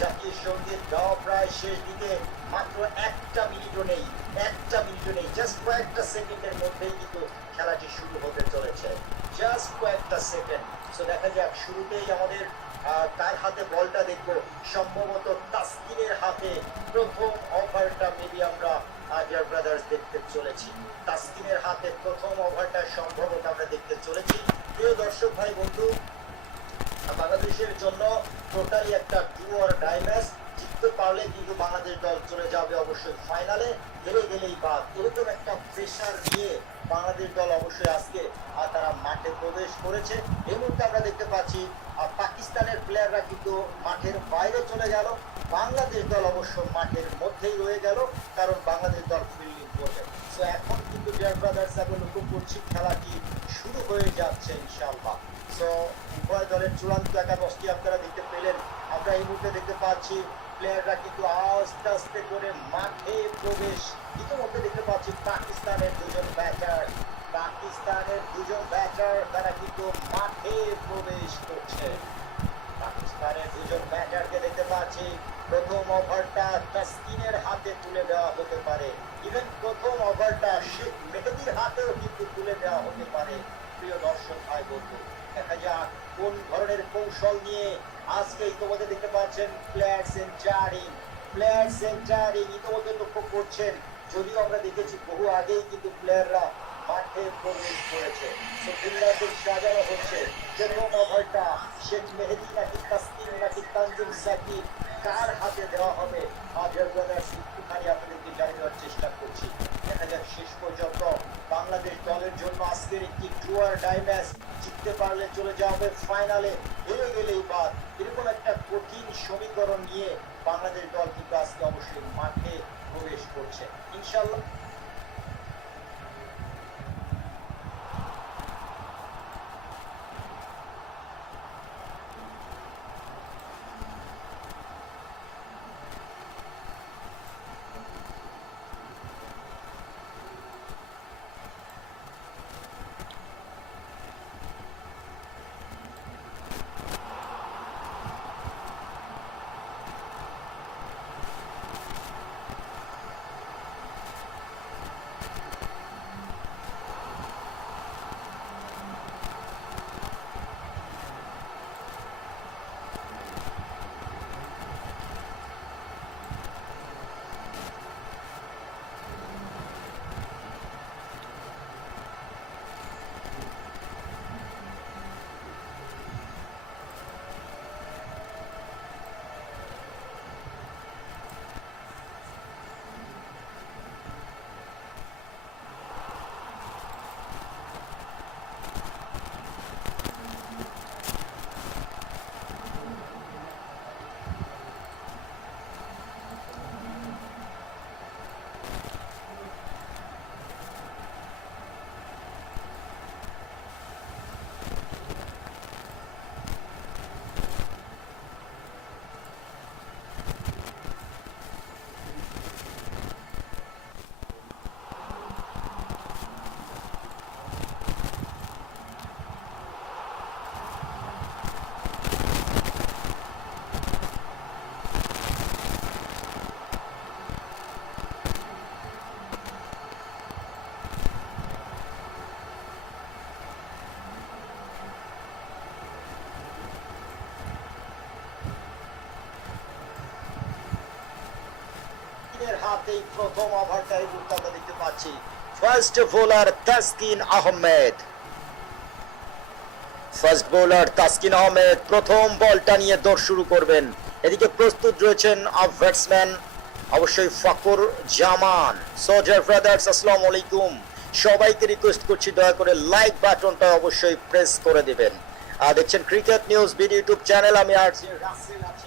জাতীয় সংগীত গাওয়া প্রায় শেষ দিকে, মাত্র একটা মিনিটও নেই, একটা মিনিটও নেই জাস্ট কয়েকটা সেকেন্ডের মধ্যেই কিন্তু খেলাটি শুরু হতে চলেছে জাস্ট কয়েকটা সেকেন্ড। সো দেখা যাক, শুরুতেই আমাদের কার হাতে বলটা দেখব? সম্ভবত তাসকিনের হাতে প্রথম ওভারটা মেবি আমরা আজার ব্রাদার্স দেখতে চলেছি। তাসকিনের হাতে প্রথম ওভারটা সম্ভবত আমরা দেখতে চলেছি। প্রিয় দর্শক ভাই, বন্ধু বাংলাদেশের জন্য টোটালি একটা টু অর ডাই ম্যাচ জিততে পারলে কিন্তু বাংলাদেশ দল চলে যাবে অবশ্যই ফাইনালে হেরে গেলেই বাদ। এরকম একটা প্রেশার নিয়ে বাংলাদেশ দল অবশ্যই আজকে আহ, তারা মাঠে প্রবেশ করেছে। এই মুহূর্তে আমরা দেখতে পাচ্ছি আর পাকিস্তানের প্লেয়াররা কিন্তু মাঠের বাইরে চলে গেল। বাংলাদেশ দল অবশ্য মাঠের মধ্যেই রয়ে গেল কারণ বাংলাদেশ দল ফিল্ডিং করবে সো এখন কিন্তু ডিয়ার ব্রাদার্স আমি লক্ষ্য করছি খেলাটি শুরু হয়ে যাচ্ছে ইনশাআল্লাহ। সো উভয় দলের চূড়ান্ত একাদশটি আপনারা দেখতে পেলেন। আমরা এই মুহূর্তে দেখতে পাচ্ছি প্লেয়াররা কিন্তু আস্তে আস্তে করে মাঠে প্রবেশ। ইতিমধ্যে দেখতে পাচ্ছি পাকিস্তানের দুজন ব্যাটার পাকিস্তানের দুজন ব্যাটার তারা কিন্তু মাঠে প্রবেশ করছে। পাকিস্তানের দুজন ব্যাটারকে দেখতে পাচ্ছি। প্রথম ওভারটা তাসকিনের হাতে তুলে দেওয়া হতে পারে। ইভেন প্রথম ওভারটা শেখ মেহেদির হাতেও কিন্তু তুলে দেওয়া হতে পারে। প্রিয় দর্শক ভাই বন্ধু কোন ধরনের কৌশল নিয়ে আজকে ইতিমধ্যে দেখতে পাচ্ছেন প্লেয়ার সেঞ্চারিং প্লেয়ার সেঞ্চারিং ইতিমধ্যে লক্ষ্য করছেন, যদিও আমরা দেখেছি বহু আগেই কিন্তু প্লেয়াররা মাঠে প্রবেশ করেছে। তো ফিল্ডারদের সাজানো হচ্ছে। প্রথম ওভারটা শেখ মেহেদি নাকি তাসকিন নাকি তানজিম সাকিব কার হাতে দেওয়া হবে? আজের ব্রাদার্স একটুখানি আপনাদেরকে জানিয়ে চেষ্টা করছি। দেখা যাক শেষ পর্যন্ত বাংলাদেশ দলের জন্য আজকের একটি টুয়ার ডাই ম্যাচ জিততে পারলে চলে হবে ফাইনালে। হেরে গেলেই বাদ এরকম একটা কঠিন সমীকরণ নিয়ে বাংলাদেশ দল কিন্তু আজকে অবশ্যই মাঠে প্রবেশ করছে। ইনশাল্লাহ হাতেই প্রথম ওভারটাই গুরুত্ব আমরা দেখতে পাচ্ছি। Fast bowler Taskin Ahmed. Fast bowler Taskin Ahmed প্রথম বলটা নিয়ে দৌড় শুরু করবেন। এদিকে প্রস্তুত রয়েছেন অফ ব্যাটসম্যান অবশ্যই জামান। সোজার ব্রাদার্স আসসালামু আলাইকুম। সবাইকে রিকোয়েস্ট করছি দয়া করে লাইক বাটনটা অবশ্যই প্রেস করে দিবেন। আর দেখছেন cricket news BD YouTube channel আমি আর রাসেল আছি।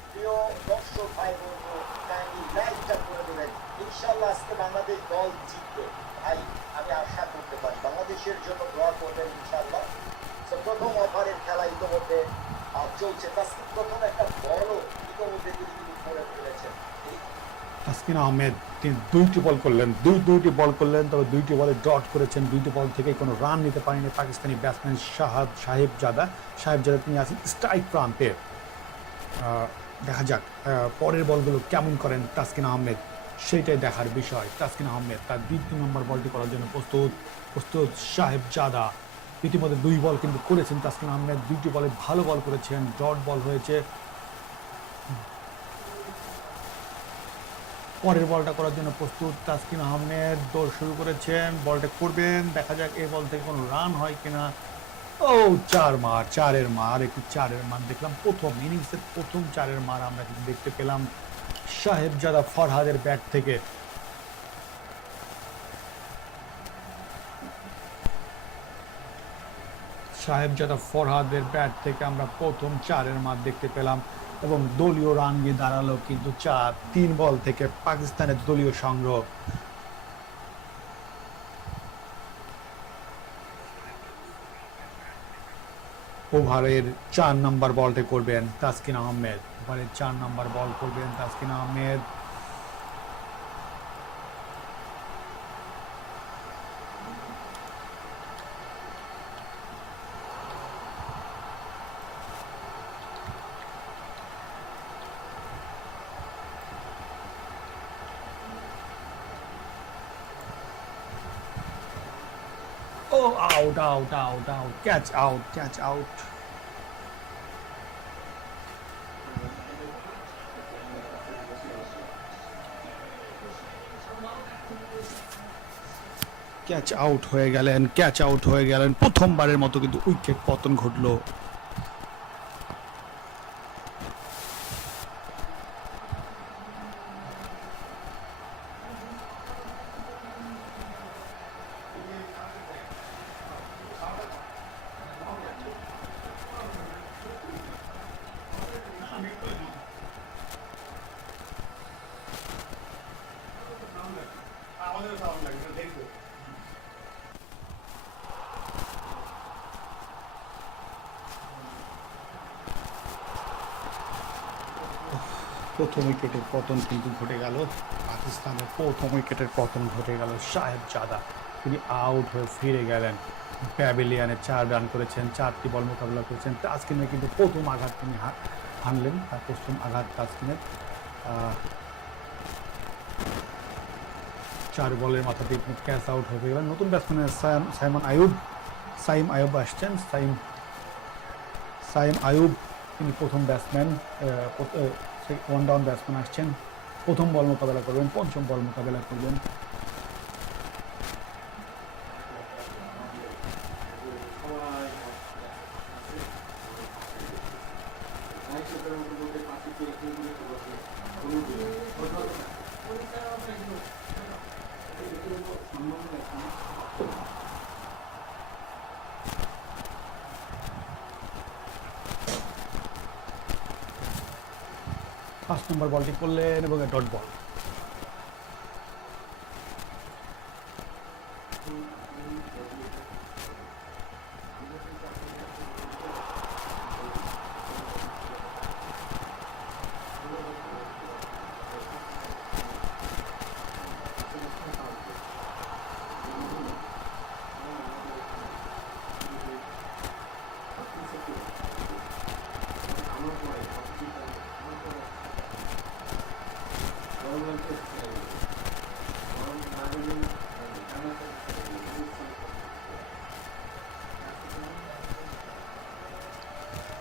প্রিয় দর্শক ভাই বন্ধু কাইন্ডলি লাইকটা করে দেবেন ইনশাল্লাহ আজকে বাংলাদেশ দল জিতবে ভাই আমি আশা করতে পারি বাংলাদেশের জন্য দোয়া করবেন ইনশাল্লাহ তো প্রথম ওভারের খেলা ইতিমধ্যে চলছে তাসকিন প্রথম একটা বলও ইতিমধ্যে তিনি কিন্তু করে ফেলেছেন তাসকিন আহমেদ তিনি দুইটি বল করলেন দুই দুইটি বল করলেন তবে দুইটি বলে ডট করেছেন। দুইটি বল থেকে কোনো রান নিতে পারেনি পাকিস্তানি ব্যাটসম্যান শাহাদ সাহেব জাদা সাহেব জাদা তিনি আছেন স্ট্রাইক প্রান্তে। আহ, দেখা যাক পরের বলগুলো কেমন করেন তাসকিন আহমেদ। সেইটাই দেখার বিষয়। তাসকিন আহমেদ তার দ্বিতীয় নম্বর বলটি করার জন্য প্রস্তুত। প্রস্তুত সাহেব জাদা ইতিমধ্যে দুই বল কিন্তু করেছেন তাসকিন আহমেদ। দুইটি বলে ভালো বল করেছেন। ডট বল হয়েছে। পরের বলটা করার জন্য প্রস্তুত তাসকিন আহমেদ। দৌড় শুরু করেছেন। বলটা করবেন। দেখা যাক এই বল থেকে কোনো রান হয় কিনা। ও, চার মার চারের মার একটি চারের মার দেখলাম। প্রথম ইনিংসের প্রথম চারের মার আমরা কিন্তু দেখতে পেলাম সাহেবজাদা ফরহাদের ব্যাট থেকে। সাহেবজাদা ফরহাদের ব্যাট থেকে আমরা প্রথম চারের মার দেখতে পেলাম এবং দলীয় রান গিয়ে দাঁড়াল কিন্তু চার, তিন বল থেকে পাকিস্তানের দলীয় সংগ্রহ। ওভারের চার নম্বর বলটা করবেন তাসকিন আহমেদ। ওভারের চার নম্বর বল করবেন Taskin Ahmed. Oh, out, out, out, out. Catch out, catch out. Catch out হয়ে গেলেন ক্যাচ আউট হয়ে গেলেন প্রথমবারের মতো কিন্তু উইকেট পতন ঘটলো প্রথম উইকেটের পতন কিন্তু ঘটে গেল। পাকিস্তানের প্রথম উইকেটের পতন ঘটে গেল সাহেব জাদা। তিনি আউট হয়ে ফিরে গেলেন। প্যাভিলিয়ানে চার রান করেছেন চারটি বল মোকাবিলা করেছেন। তাসকিনের কিন্তু প্রথম আঘাত তিনি হানলেন। তার প্রথম আঘাত তাসকিনের আহ, চার বলের মাথা মাথাতে ক্যাচ আউট হয়ে গেলেন নতুন ব্যাটসম্যান সাইমন আয়ুব সাইম আয়ুব আসছেন। সাইম সাইম আয়ুব তিনি প্রথম ব্যাটসম্যান ওয়ান ডাউন ব্যাটসম্যান আসছেন? প্রথম বল মোকাবেলা করবেন পঞ্চম বল মোকাবেলা করবেন। ফার্স্ট নম্বর বলটি করলেন এবং ডট বল।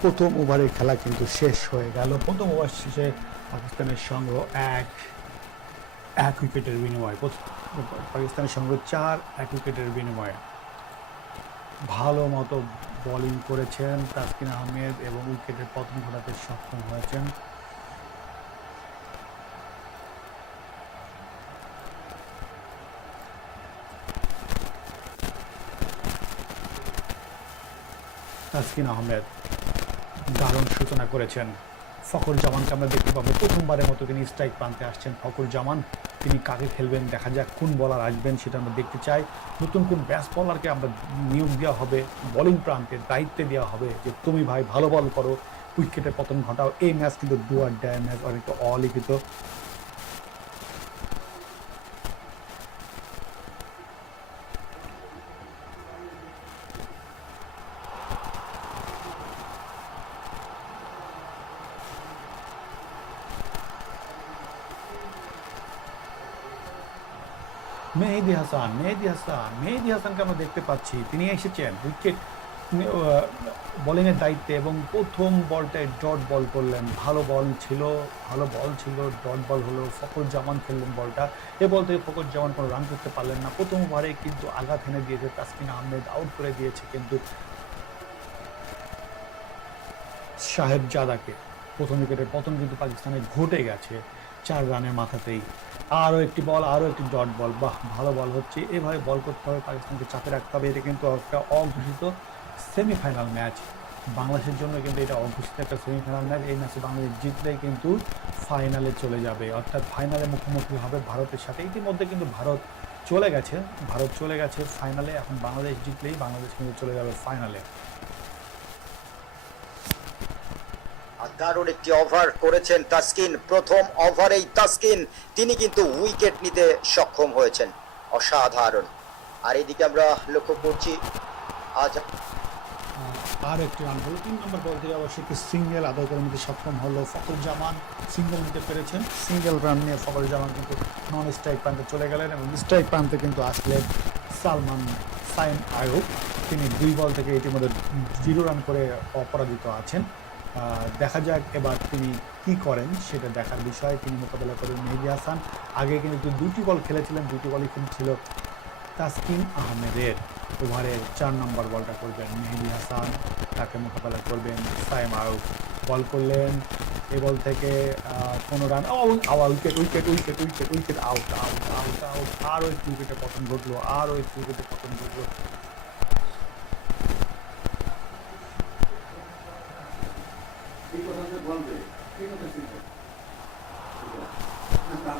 প্রথম ওভারের খেলা কিন্তু শেষ হয়ে গেল। প্রথম ওভার শেষে পাকিস্তানের সংগ্রহ এক এক উইকেটের বিনিময়ে। পাকিস্তানের সংগ্রহ চার, এক উইকেটের বিনিময়ে। ভালো মতো বলিং করেছেন তাসকিন আহমেদ এবং উইকেটের পতন ঘটাতে সক্ষম হয়েছেন। তাসকিন আহমেদ দারুণ সূচনা করেছেন। ফখর জামানকে আমরা দেখতে পাবো। প্রথমবারের মতো তিনি স্ট্রাইক প্রান্তে আসছেন ফখর জামান। তিনি কাকে খেলবেন, দেখা যাক কোন বলার আসবেন সেটা আমরা দেখতে চাই। নতুন কোন ব্যাস বলারকে আমরা নিয়োগ দেওয়া হবে বোলিং প্রান্তে দায়িত্বে দেওয়া হবে যে, তুমি ভাই ভালো বল করো উইকেটের পতন ঘটাও। এই ম্যাচ কিন্তু আর ডায় ম্যাচ অনেকটা অলিখিত। মেহেদি হাসান মেহেদি হাসান, মেহেদি হাসানকে আমরা দেখতে পাচ্ছি। তিনি এসেছেন উইকেট বোলিংয়ের দায়িত্বে এবং প্রথম বলটায় ডট বল করলেন। ভালো বল ছিল, ভালো বল ছিল ডট বল হলো ফকর জামান খেললেন বলটা। এ বল থেকে ফকর জামান কোনো রান করতে পারলেন না। প্রথম ওভারে কিন্তু আঘাত এনে দিয়েছে, তাসকিন আহমেদ আউট করে দিয়েছে কিন্তু সাহেব জাদাকে প্রথম উইকেটের পতন কিন্তু পাকিস্তানে ঘটে গেছে। চার রানের মাথাতেই। আরও একটি বল, আরও একটি ডট বল। বাহ, ভালো বল হচ্ছে। এভাবে বল করতে হবে, পাকিস্তানকে চাপে রাখতে হবে। এটা কিন্তু একটা অঘোষিত সেমিফাইনাল ম্যাচ। বাংলাদেশের জন্য কিন্তু এটা অঘোষিত একটা সেমিফাইনাল ম্যাচ। এই ম্যাচে বাংলাদেশ জিতলেই কিন্তু ফাইনালে চলে যাবে। অর্থাৎ ফাইনালে মুখোমুখি হবে ভারতের সাথে। ইতিমধ্যে কিন্তু ভারত চলে গেছে। ভারত চলে গেছে ফাইনালে। এখন বাংলাদেশ জিতলেই বাংলাদেশ কিন্তু চলে যাবে ফাইনালে আর দারুণ একটি ওভার করেছেন তাসকিন। প্রথম ওভারেই তাসকিন। তিনি কিন্তু উইকেট নিতে সক্ষম হয়েছেন। অসাধারণ। আর এদিকে আমরা লক্ষ্য করছি, আজ আর একটি রান হলো। তিন নম্বর বল থেকে অবশ্যই একটি সিঙ্গেল আদায় করে নিতে সক্ষম হলো ফখর জামান সিঙ্গেল নিতে পেরেছেন। সিঙ্গেল রান নিয়ে ফখর জামান কিন্তু নন স্ট্রাইক প্রান্তে চলে গেলেন এবং স্ট্রাইক প্রান্তে কিন্তু আসলেন সালমান সাইম আয়ুব তিনি দুই বল থেকে ইতিমধ্যে জিরো রান করে অপরাজিত আছেন। দেখা যাক এবার তিনি কি করেন, সেটা দেখার বিষয়। তিনি মোকাবেলা করেন মেহেদি হাসান। আগে কিন্তু দুটি বল খেলেছিলেন, দুটি বলই কিন্তু ছিল তাসকিন আহমেদের। ওভারের চার নম্বর বলটা করবেন মেহেদি হাসান, তাকে মোকাবেলা করবেন সাইম আউট বল করলেন এ বল থেকে কোনো রান আবার wicket wicket wicket wicket wicket, out out out out. আরও একটি উইকেটে পতন ঘটলো, আরও একটি উইকেটে পতন ঘটলো এই কথাটা বলবে এই কথা শুনবে আপনাদের আউটপুট না আসে কাগজে লিখো আমার দ্বারা একটা আউটপুট না আসে এটা খুব কাজে আমি থাকলে এটা প্রত্যেক দুই ধরনের ক্ষতি হলো প্রতিষ্ঠানকে অর্থনীতি তৈরি করে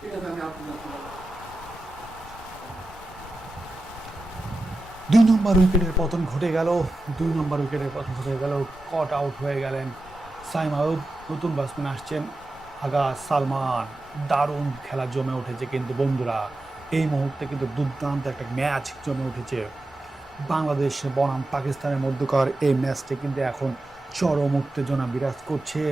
ঠিক আছে, আমি দুই নম্বর উইকেটের পতন ঘটে গেল, দুই নম্বর উইকেটের পতন ঘটে গেল কট আউট হয়ে গেলেন সাইম আউব নতুন ব্যাটসম্যান আসছেন। আগা সালমান, দারুণ খেলা জমে উঠেছে কিন্তু বন্ধুরা। এই মুহূর্তে কিন্তু দুর্দান্ত একটা ম্যাচ জমে উঠেছে। বাংলাদেশ, বনাম, পাকিস্তানের মধ্যকার এই ম্যাচটি কিন্তু এখন চরম উত্তেজনা বিরাজ করছে।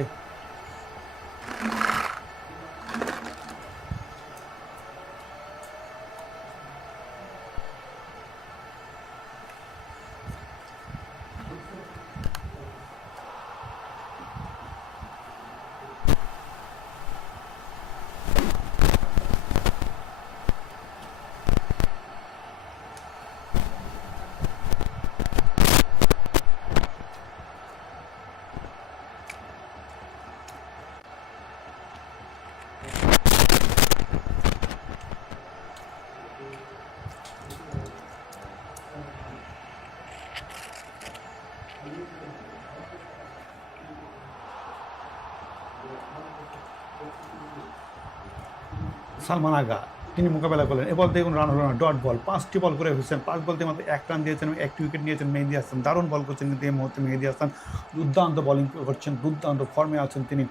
সালমান আগা, তিনি মোকাবেলা করলেন। এ বল থেকে কোনো রান হলো না। ডট বল পাঁচটি বল করে হয়েছেন পাঁচ বলতে মাত্র এক রান দিয়েছেন একটি উইকেট নিয়েছেন মেহেদি হাসান। দারুণ বল করছেন কিন্তু এই মুহূর্তে মেহেদি হাসান। দুর্দান্ত বলিং করছেন, দুর্দান্ত ফর্মে আছেন তিনি।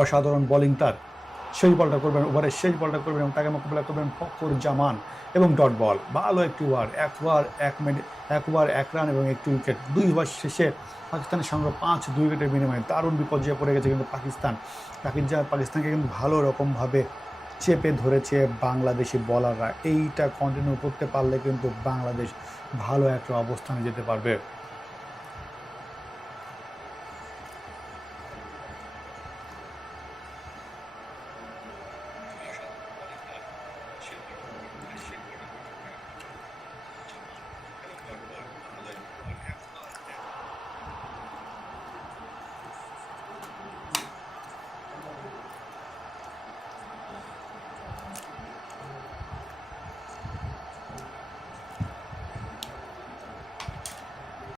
অসাধারণ বলিং তার। শেষ বলটা করবেন, ওভারের শেষ বলটা করবেন এবং তাকে মোকাবেলা করবেন ফকর জামান এবং ডট বল। ভালো একটি ওভার, এক ওভার, এক মিনিট, এক ওভার, এক রান এবং একটি উইকেট। দুই ওভার শেষে পাকিস্তানের সঙ্গে পাঁচ দুই উইকেটের বিনিময়ে দারুণ বিপর্যয়ে পড়ে গেছে কিন্তু পাকিস্তান। পাকিস্তান পাকিস্তানকে কিন্তু ভালো রকমভাবে চেপে ধরেছে বাংলাদেশি বলাররা। এইটা কন্টিনিউ করতে পারলে কিন্তু বাংলাদেশ ভালো একটা অবস্থানে যেতে পারবে।